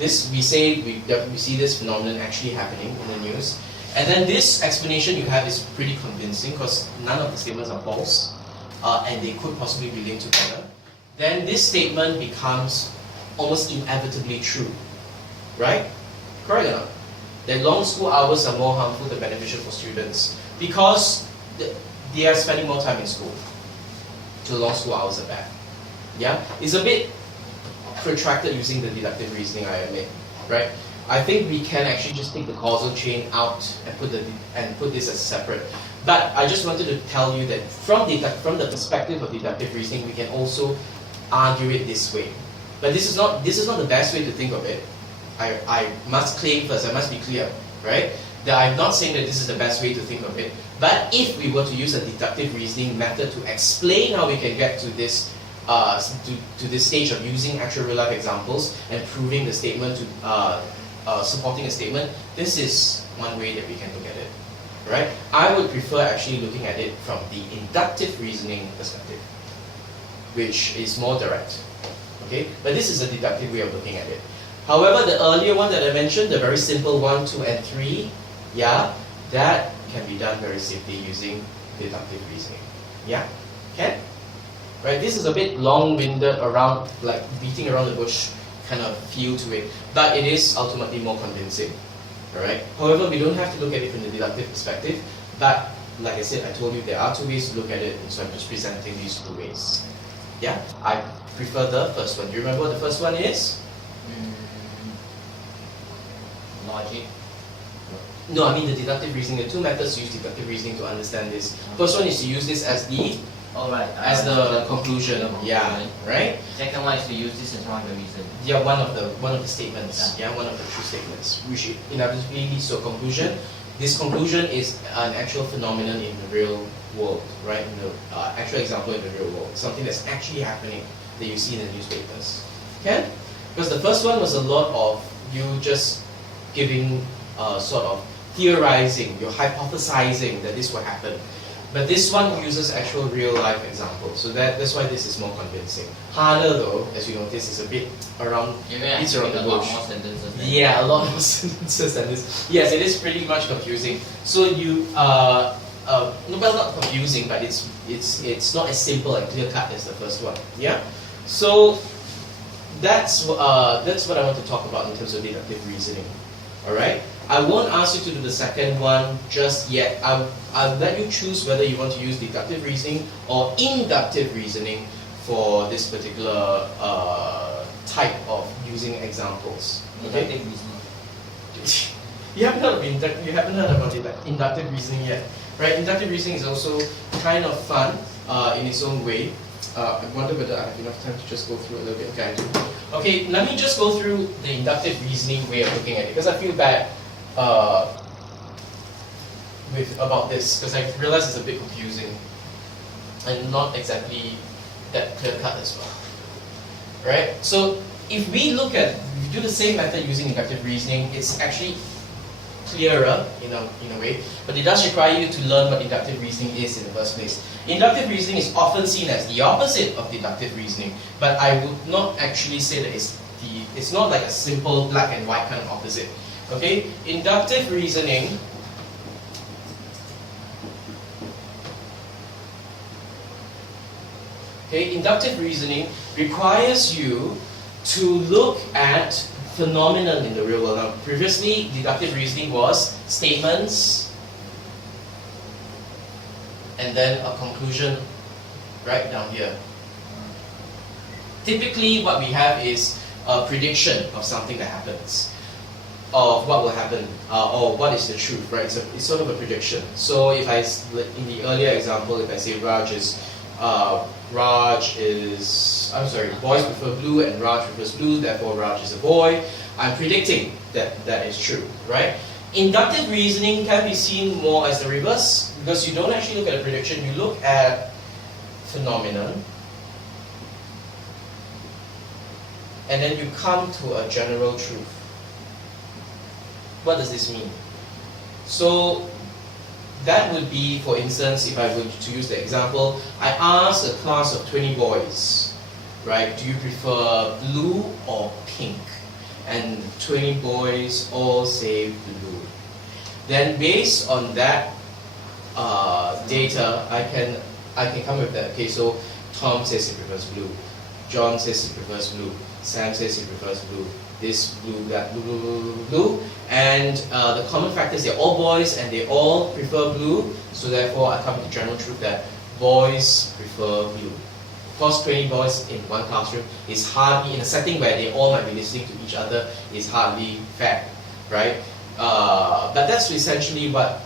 This we say we see this phenomenon actually happening in the news, and then this explanation you have is pretty convincing because none of the statements are false, and they could possibly be linked together. Then this statement becomes almost inevitably true, right? Correct or not? That long school hours are more harmful than beneficial for students because they are spending more time in school. So long school hours are bad. Yeah, it's a bit protracted using the deductive reasoning, I admit, right? I think we can actually just take the causal chain out and put this as separate. But I just wanted to tell you that from the perspective of deductive reasoning, we can also argue it this way. But this is not the best way to think of it. I must claim first, I must be clear, right? That I'm not saying that this is the best way to think of it. But if we were to use a deductive reasoning method to explain how we can get to this to this stage of using actual real life examples and proving the statement to supporting a statement, this is one way that we can look at it, right? I would prefer actually looking at it from the inductive reasoning perspective, which is more direct, okay? But this is a deductive way of looking at it. However, the earlier one that I mentioned, the very simple 1, 2, and 3, yeah, that can be done very simply using deductive reasoning. Yeah? Can? Right? This is a bit long-winded around, like beating around the bush kind of feel to it, but it is ultimately more convincing. Alright? However, we don't have to look at it from the deductive perspective, but like I said, I told you there are two ways to look at it, so I'm just presenting these two ways. Yeah? I prefer the first one. Do you remember what the first one is? Logic. No, I mean the deductive reasoning. The two methods to use deductive reasoning to understand this. First one is to use this as the the conclusion. Yeah, right. Second one is to use this as one of the reasons. Yeah, one of the statements. Yeah, one of the true statements, which inevitably leads to a conclusion. This conclusion is an actual phenomenon in the real world, right? In the actual example in the real world, something that's actually happening that you see in the newspapers. Okay? Because the first one was a lot of you just giving sort of theorizing, you're hypothesizing that this will happen. But this one uses actual real life examples, so that's why this is more convincing. Harder though, as you notice, is a bit around, it's around the bush. Yeah, a lot more sentences than this. Yes, it is pretty much confusing. So you, well, not confusing, but it's not as simple and clear cut as the first one. Yeah. So that's what I want to talk about in terms of deductive reasoning. All right. I won't ask you to do the second one just yet. I'll let you choose whether you want to use deductive reasoning or inductive reasoning for this particular type of using examples. Okay? Inductive reasoning. You haven't heard about inductive reasoning yet, right? Inductive reasoning is also kind of fun in its own way. I wonder whether I have enough time to just go through a little bit. Okay, I do. Okay, let me just go through the inductive reasoning way of looking at it because I feel bad about this because I realize it's a bit confusing and not exactly that clear cut as well. Right? So if we do the same method using inductive reasoning, it's actually clearer in a way, but it does require you to learn what inductive reasoning is in the first place. Inductive reasoning is often seen as the opposite of deductive reasoning, but I would not actually say that it's not like a simple black and white kind of opposite. Okay? Inductive reasoning requires you to look at phenomenon in the real world. Now, previously, deductive reasoning was statements and then a conclusion right down here. Typically, what we have is a prediction of something that happens, of what will happen, or what is the truth, right? It's sort of a prediction. So if in the earlier example, if I say boys prefer blue and Raj prefers blue, therefore Raj is a boy, I'm predicting that is true, right? Inductive reasoning can be seen more as the reverse, because you don't actually look at a prediction, you look at phenomenon, and then you come to a general truth. What does this mean? So that would be, for instance, if I were to use the example, I ask a class of 20 boys, right, do you prefer blue or pink? and 20 boys all say blue. Then based on that data, I can come with that. Okay, so Tom says he prefers blue, John says he prefers blue, Sam says he prefers blue, this blue, that blue, blue, blue, blue, blue. And the common factor is they're all boys and they all prefer blue, so therefore I come to the general truth that boys prefer blue. Of course, 20 boys in one classroom is hardly, in a setting where they all might be listening to each other, is hardly fair, right? But that's essentially what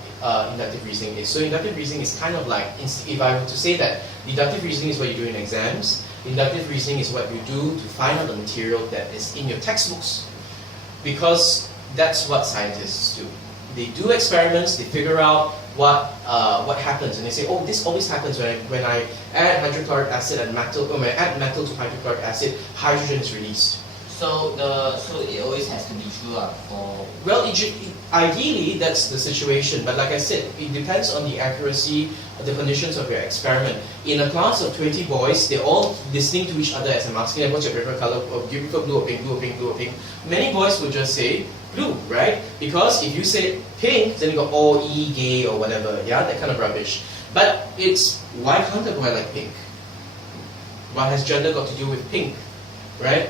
inductive reasoning is. So inductive reasoning is kind of like, if I were to say that deductive reasoning is what you do in exams, inductive reasoning is what you do to find out the material that is in your textbooks. Because that's what scientists do. They do experiments, they figure out what happens, and they say, oh, this always happens when I add hydrochloric acid and metal, or when I add metal to hydrochloric acid, hydrogen is released. So it always has to be true for... Well, ideally that's the situation, but like I said, it depends on the accuracy, the conditions of your experiment. In a class of 20 boys, they're all listening to each other as I'm asking them, what's your favorite color? Oh, do you prefer blue or pink, blue or pink, blue or pink? Many boys would just say blue, right? Because if you say pink, then you go, oh, gay or whatever, yeah, that kind of rubbish. But it's, why can't a boy like pink? What has gender got to do with pink, right?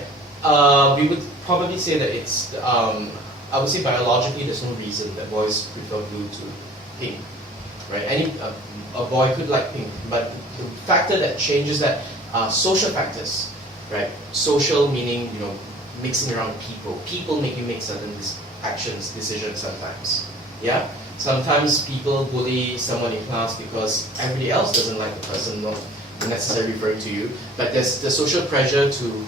We would probably say that it's, I would say biologically there's no reason that boys prefer blue to pink, right? A boy could like pink, but the factor that changes that are social factors, right? Social meaning, you know, mixing around people. People make you make certain decisions sometimes, yeah? Sometimes people bully someone in class because everybody else doesn't like the person, not necessarily referring to you, but there's the social pressure to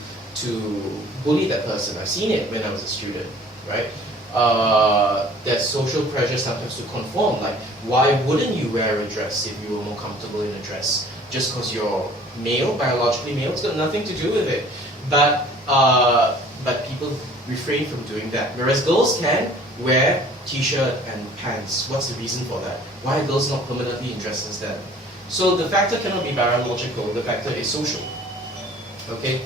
bully that person. I've seen it when I was a student, right? There's social pressure sometimes to conform, like why wouldn't you wear a dress if you were more comfortable in a dress? Just because you're male, biologically male, it's got nothing to do with it. But people refrain from doing that. Whereas girls can wear t-shirt and pants. What's the reason for that? Why are girls not permanently in dresses then? So the factor cannot be biological, the factor is social. Okay?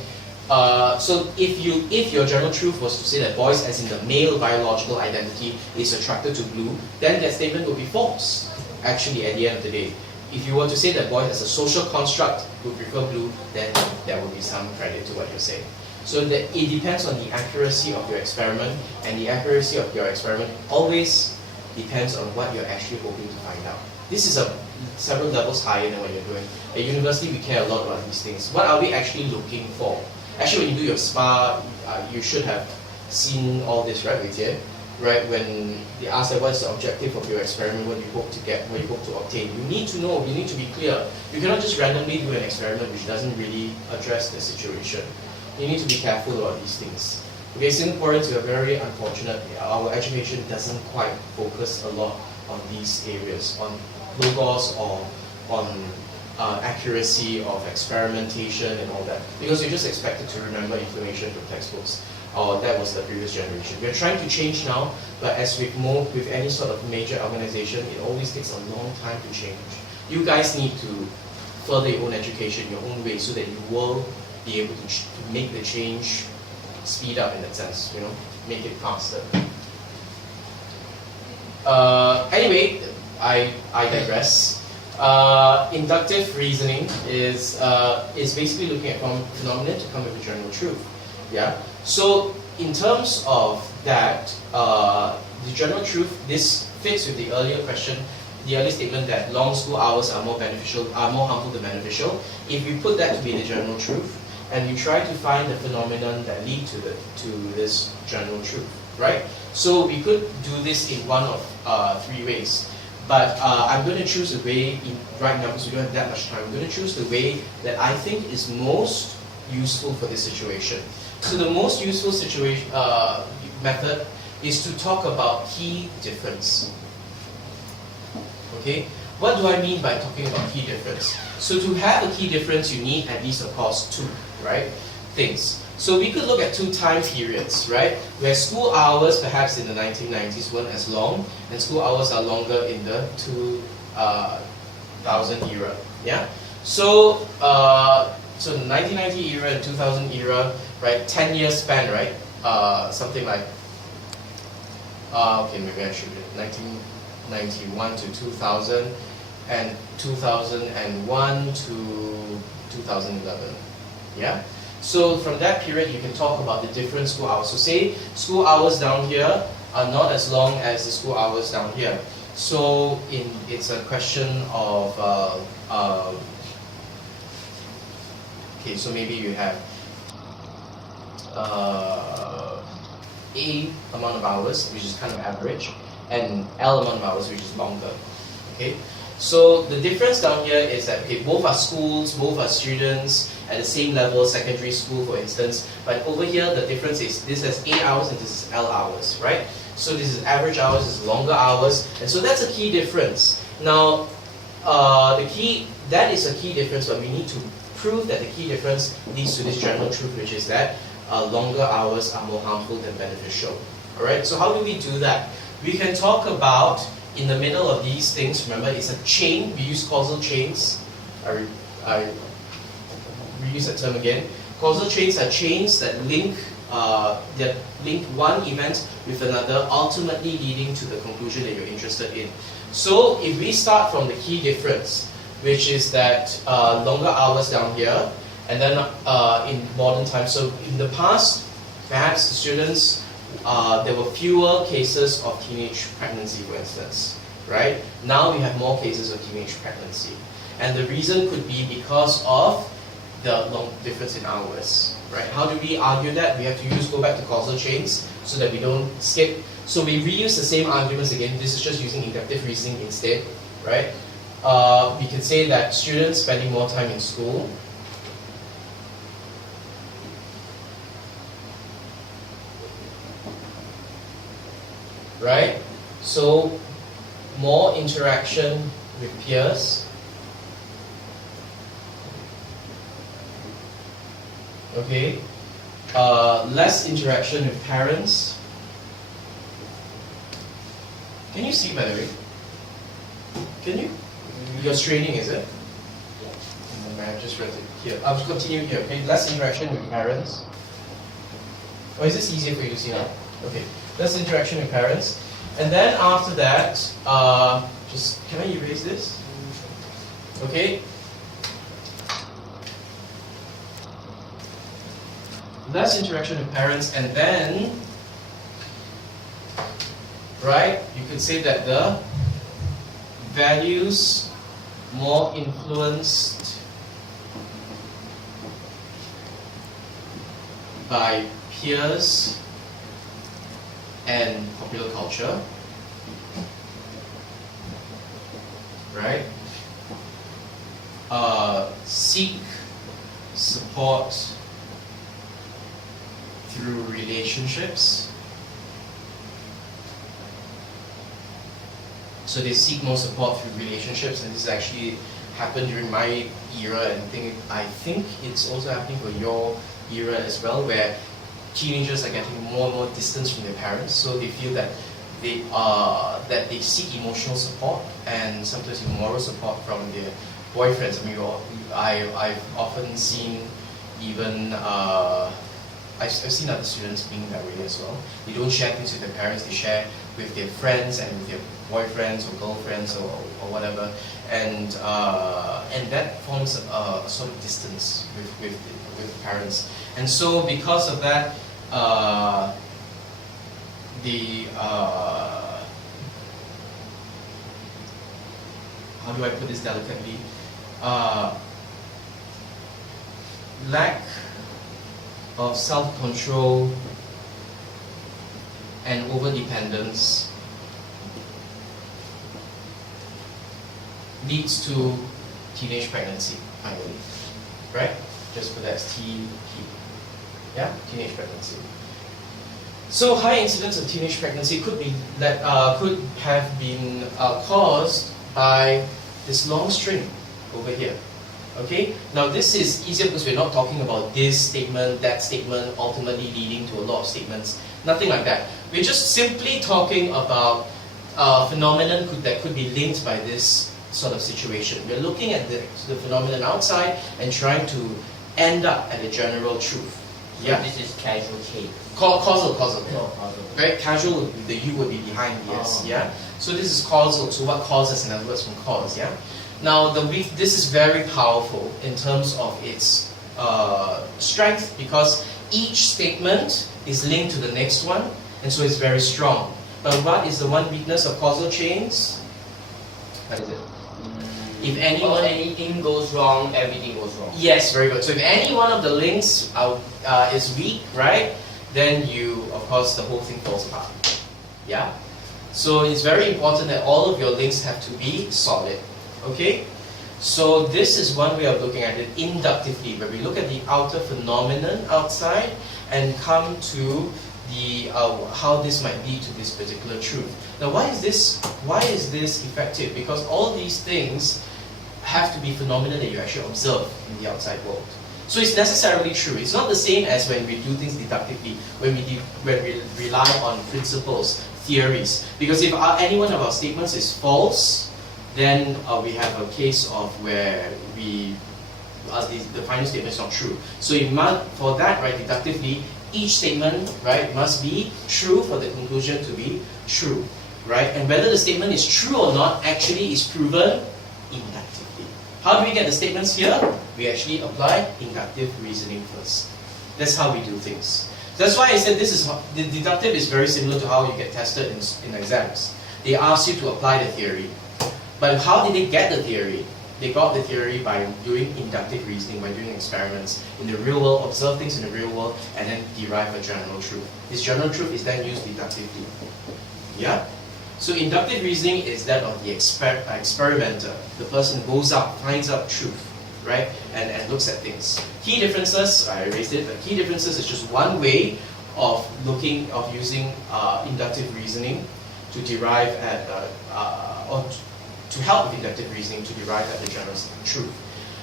So if your general truth was to say that boys, as in the male biological identity, is attracted to blue, then that statement would be false, actually, at the end of the day. If you were to say that boys as a social construct would prefer blue, then there would be some credit to what you're saying. So that it depends on the accuracy of your experiment, and the accuracy of your experiment always depends on what you're actually hoping to find out. This is several levels higher than what you're doing. At university, we care a lot about these things. What are we actually looking for? Actually, when you do your SPA, you should have seen all this, right, Wei Jie? Right, when they ask that what's the objective of your experiment, what you hope to get, what you hope to obtain, you need to know, you need to be clear. You cannot just randomly do an experiment which doesn't really address the situation. You need to be careful about these things. Okay, Singaporeans, we are very unfortunate. Our education doesn't quite focus a lot on these areas, on logos or on accuracy of experimentation and all that, because you're just expected to remember information from textbooks. That was the previous generation. We're trying to change now, but as with any sort of major organization, it always takes a long time to change. You guys need to further your own education, your own way, so that you will be able to make the change speed up in that sense, you know, make it faster. Anyway, I digress. Inductive reasoning is basically looking at phenomena to come with a general truth. Yeah. So in terms of that, the general truth, this fits with the earlier question, the earlier statement that long school hours are more harmful than beneficial. If you put that to be the general truth, and you try to find the phenomenon that lead to this general truth, right? So we could do this in one of three ways. But I'm going to choose a way right now because we don't have that much time. I'm going to choose the way that I think is most useful for this situation. So the most useful method is to talk about key difference. Okay? What do I mean by talking about key difference? So to have a key difference, you need at least, of course, two, right, things. So we could look at two time periods, right, where school hours perhaps in the 1990s weren't as long, and school hours are longer in the 2000 era. Yeah. So the 1990 era and 2000 era, right, 10 years span, right? something like, okay, maybe I should do 1991 to 2000, and 2001 to 2011. Yeah? So from that period, you can talk about the different school hours. So say school hours down here are not as long as the school hours down here. So it's a question of, okay, so maybe you have A amount of hours, which is kind of average, and L amount of hours, which is longer. Okay, so the difference down here is that okay, both are schools, both are students at the same level, secondary school for instance, but over here the difference is this has A hours and this is L hours, right? So this is average hours, this is longer hours, and so that's a key difference. Now, that is a key difference, but we need to prove that the key difference leads to this general truth, which is that longer hours are more harmful than beneficial. Alright, so how do we do that? We can talk about, in the middle of these things, remember it's a chain, we use causal chains. I reuse that term again. Causal chains are chains that link one event with another, ultimately leading to the conclusion that you're interested in. So if we start from the key difference, which is that longer hours down here, and then in modern times, so in the past, perhaps students, there were fewer cases of teenage pregnancy, for instance, right? Now we have more cases of teenage pregnancy. And the reason could be because of the long difference in hours, right? How do we argue that? We have to go back to causal chains so that we don't skip. So we reuse the same arguments again. This is just using inductive reasoning instead, right? We can say that students spending more time in school right? So more interaction with peers. Okay. Less interaction with parents. Can you see, by the way? Can you? You're straining, is it? I have just read it here. I'll continue here, okay? Less interaction with parents. Or is this easier for you to see now? Okay. Less interaction with parents. And then after that, just, can I erase this? Okay. Less interaction with parents, and then, right, you could say that the values more influenced by peers and popular culture, right? Seek support through relationships. So they seek more support through relationships, and this actually happened during my era, and I think it's also happening for your era as well, where teenagers are getting more and more distance from their parents, so they feel that they seek emotional support and sometimes moral support from their boyfriends. I mean, I've often seen even I've seen other students being that way as well. They don't share things with their parents; they share with their friends and with their boyfriends or girlfriends or whatever, and that forms a sort of distance with parents. And so, because of that, how do I put this delicately? Lack of self-control and over-dependence leads to teenage pregnancy, finally. Right? Just put that as T. Yeah? Teenage pregnancy. So high incidence of teenage pregnancy could have been caused by this long string over here. Okay? Now this is easier because we're not talking about this statement, that statement, ultimately leading to a lot of statements. Nothing like that. We're just simply talking about a phenomenon that could be linked by this sort of situation. We're looking at the phenomenon outside and trying to end up at a general truth. So Yeah. this is causal chain. Causal. Oh, causal. Right? Causal, the U would be behind the S, Oh. yeah? So this is causal, so what causes, in other words, from cause, yeah? Now, this is very powerful in terms of its strength, because each statement is linked to the next one, and so it's very strong. But what is the one weakness of causal chains? What is it? If anything goes wrong, everything goes wrong. Yes, very good. So if any one of the links is weak, right, then of course, the whole thing falls apart. Yeah? So it's very important that all of your links have to be solid. Okay? So this is one way of looking at it inductively, where we look at the outer phenomenon outside and come to the how this might lead to this particular truth. Now, why is this effective? Because all these things have to be phenomena that you actually observe in the outside world. So it's necessarily true. It's not the same as when we do things deductively, when we rely on principles, theories. Because if any one of our statements is false, then we have a case of where the final statement is not true. So for that, right, deductively, each statement, right, must be true for the conclusion to be true, right? And whether the statement is true or not actually is proven inductively. How do we get the statements here? We actually apply inductive reasoning first. That's how we do things. That's why I said the deductive is very similar to how you get tested in exams. They ask you to apply the theory. But how did they get the theory? They got the theory by doing inductive reasoning, by doing experiments in the real world, observe things in the real world, and then derive a general truth. This general truth is then used deductively. Yeah? So inductive reasoning is that of the experimenter, the person who goes out, finds out truth, right? And looks at things. Key differences, I erased it, but key differences is just one way of using inductive reasoning to derive at, or to help with inductive reasoning to derive at the general truth.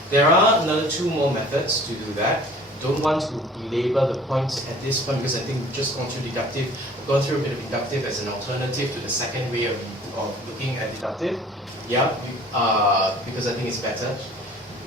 There are another two more methods to do that. Don't want to belabor the points at this point because I think we've just gone through deductive. We've gone through a bit of inductive as an alternative to the second way of looking at deductive. Yeah, because I think it's better.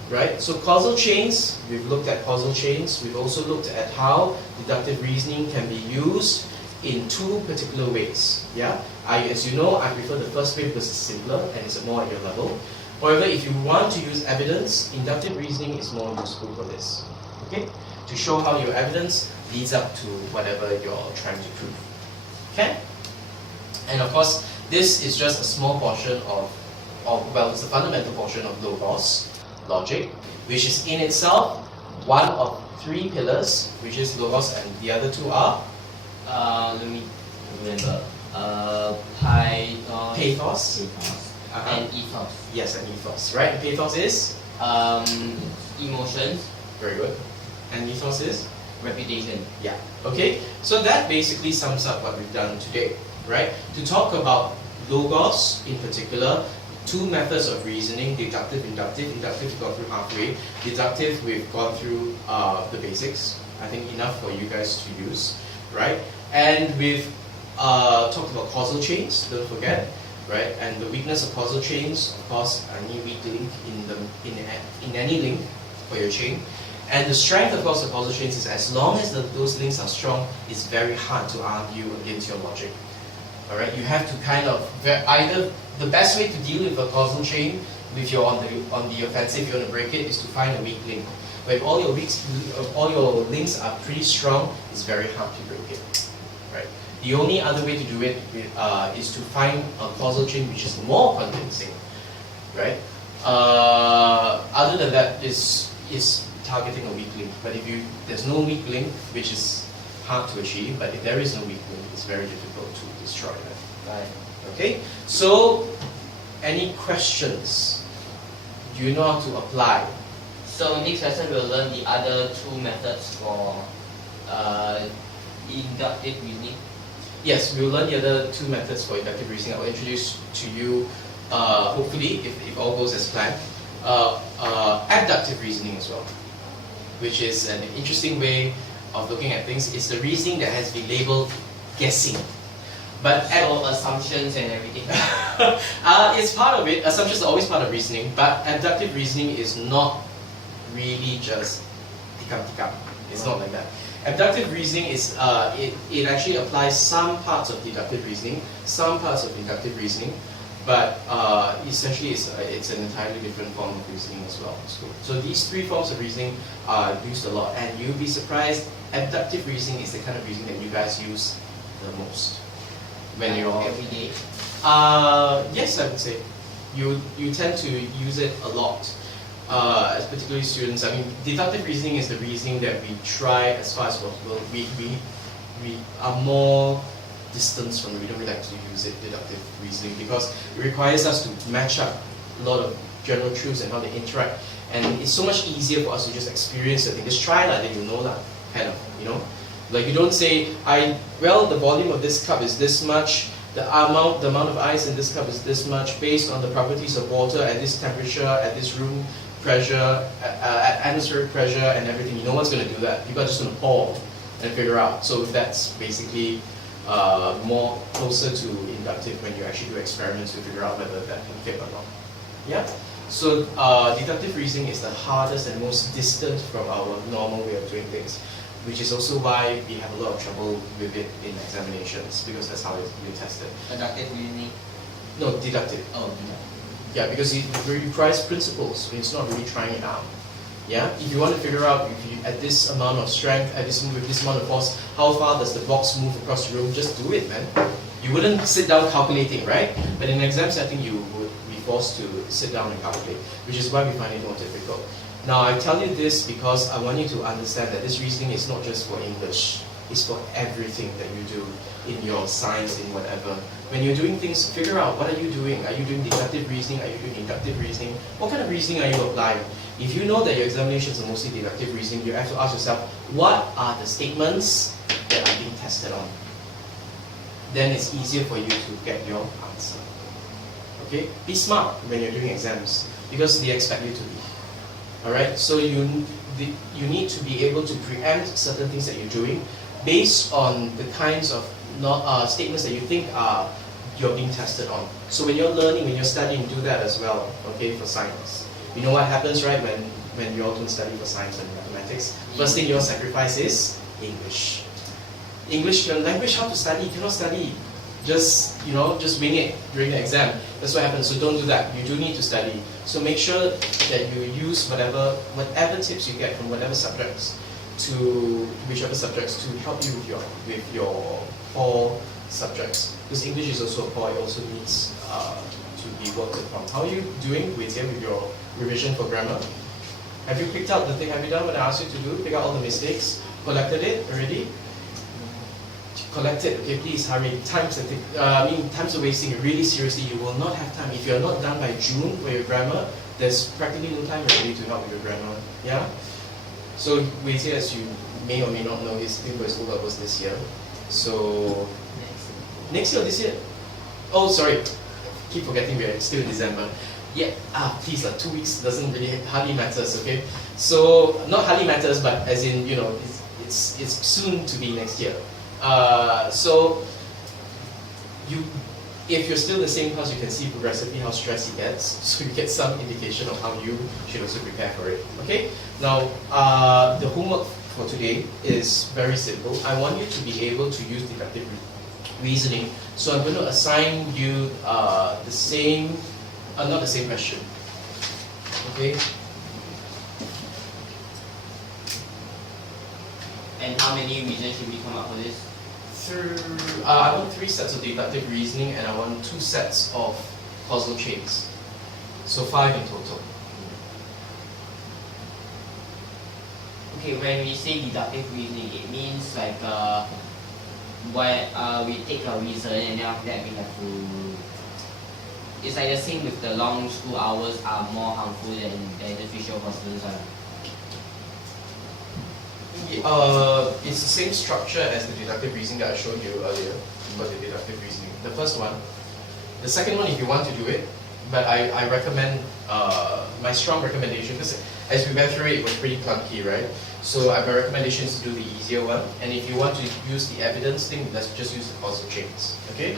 Right? So causal chains, we've looked at causal chains. We've also looked at how deductive reasoning can be used in two particular ways. Yeah, as you know, I prefer the first way because it's simpler and it's more at your level. However, if you want to use evidence, inductive reasoning is more useful for this. Okay, to show how your evidence leads up to whatever you're trying to prove. Okay, and of course, this is just a small portion well, it's the fundamental portion of logos logic, which is in itself one of three pillars, which is logos, and the other two are. Let me remember. Pathos. And ethos. Yes, and ethos. Right? And pathos is? Emotions. Very good. And ethos is? Reputation. Yeah. Okay. So that basically sums up what we've done today. Right? To talk about logos in particular, two methods of reasoning: deductive, inductive. Inductive we've gone through halfway. Deductive we've gone through the basics. I think enough for you guys to use. Right? And we've talked about causal chains, don't forget, right? And the weakness of causal chains, of course, any weak link in any link for your chain. And the strength, of course, of causal chains is as long as those links are strong, it's very hard to argue against your logic. All right, you have to kind of either the best way to deal with a causal chain, if you're on the offensive, you want to break it, is to find a weak link. But if all your links are pretty strong, it's very hard to break it. Right. The only other way to do it is to find a causal chain which is more convincing. Right. Other than that, is targeting a weak link. But if there's no weak link, which is hard to achieve, but if there is no weak link, it's very difficult to destroy that. Right. Okay. So, any questions? Do you know how to apply? So next lesson we'll learn the other two methods for inductive reasoning. Yes, we will learn the other two methods for inductive reasoning. I will introduce to you, hopefully, if all goes as planned, abductive reasoning as well, which is an interesting way of looking at things. It's the reasoning that has been labeled guessing. But So assumptions and everything. it's part of it. Assumptions are always part of reasoning, but abductive reasoning is not really just tikam tikam. It's not like that. Abductive reasoning is, it actually applies some parts of deductive reasoning, some parts of inductive reasoning, but essentially it's an entirely different form of reasoning as well. So these three forms of reasoning are used a lot, and you'll be surprised, abductive reasoning is the kind of reasoning that you guys use the most when you're every day. Yes, I would say you tend to use it a lot, as particularly students. I mean, deductive reasoning is the reasoning that we try as far as possible. We are more distance from it. We don't really like to use it, deductive reasoning, because it requires us to match up a lot of general truths and how they interact. And it's so much easier for us to just experience the thing. Just try like that, you know lah, kind of, you know. Like you don't say, well, the volume of this cup is this much, the amount of ice in this cup is this much, based on the properties of water at this temperature, at this room pressure, at atmospheric pressure, and everything. No one's going to do that. People are just going to pour and figure out. So that's basically more closer to inductive when you actually do experiments to figure out whether that can fit or not. Yeah? So deductive reasoning is the hardest and most distant from our normal way of doing things, which is also why we have a lot of trouble with it in examinations, because that's how you test it. Inductive reasoning? No, deductive. Oh, deductive. Yeah, because it requires principles. It's not really trying it out. Yeah, if you want to figure out if you, at this amount of strength, with this amount of force, how far does the box move across the room? Just do it, man. You wouldn't sit down calculating, right? But in an exam setting, you would be forced to sit down and calculate, which is why we find it more difficult. Now, I tell you this because I want you to understand that this reasoning is not just for English. It's for everything that you do in your science, in whatever. When you're doing things, figure out what are you doing. Are you doing deductive reasoning? Are you doing inductive reasoning? What kind of reasoning are you applying? If you know that your examinations are mostly deductive reasoning, you have to ask yourself, what are the statements that are being tested on? Then it's easier for you to get your answer. Okay? Be smart when you're doing exams, because they expect you to be. Alright? So you need to be able to preempt certain things that you're doing based on the kinds of statements that you think you're being tested on. So when you're learning, when you're studying, do that as well, okay, for science. You know what happens, right, when you all don't study for science and mathematics? First thing you'll sacrifice is English. English, your language, how to study, you cannot study. Just wing it during the exam. That's what happens, so don't do that. You do need to study. So make sure that you use whatever tips you get from whatever subjects to whichever subjects to help you with your core subjects. Because English is also a core, it also needs to be worked upon. How are you doing with your revision for grammar? Have you picked out the thing? Have you done what I asked you to do? Pick out all the mistakes? Collected it already? Collect it, okay, please hurry. Time's are wasting. Really seriously, you will not have time. If you're not done by June for your grammar, there's practically no time already to help with your grammar. Yeah? So Weijie, as you may or may not know, is doing his O-levels this year. So next year, this year? Oh, sorry. Keep forgetting we're still in December. Yeah, please, 2 weeks doesn't really hardly matters, okay? So not hardly matters, but as in, it's soon to be next year. So if you're still in the same class, you can see progressively how stressed he gets, so you get some indication of how you should also prepare for it. Okay? Now, the homework for today is very simple. I want you to be able to use deductive reasoning. So I'm going to assign you not the same question. Okay? And how many reasons should we come up for this? I want 3 sets of deductive reasoning, and I want 2 sets of causal chains. So 5 in total. Okay, when we say deductive reasoning, it means like we take a reason and then after that we have to. It's like the same with the long school hours are more harmful than beneficial for students. It's the same structure as the deductive reasoning that I showed you earlier for the deductive reasoning. The first one. The second one, if you want to do it, but I recommend, my strong recommendation, because as we went through it, it was pretty clunky, right? So my recommendation is to do the easier one. And if you want to use the evidence thing, let's just use the causal chains. Okay?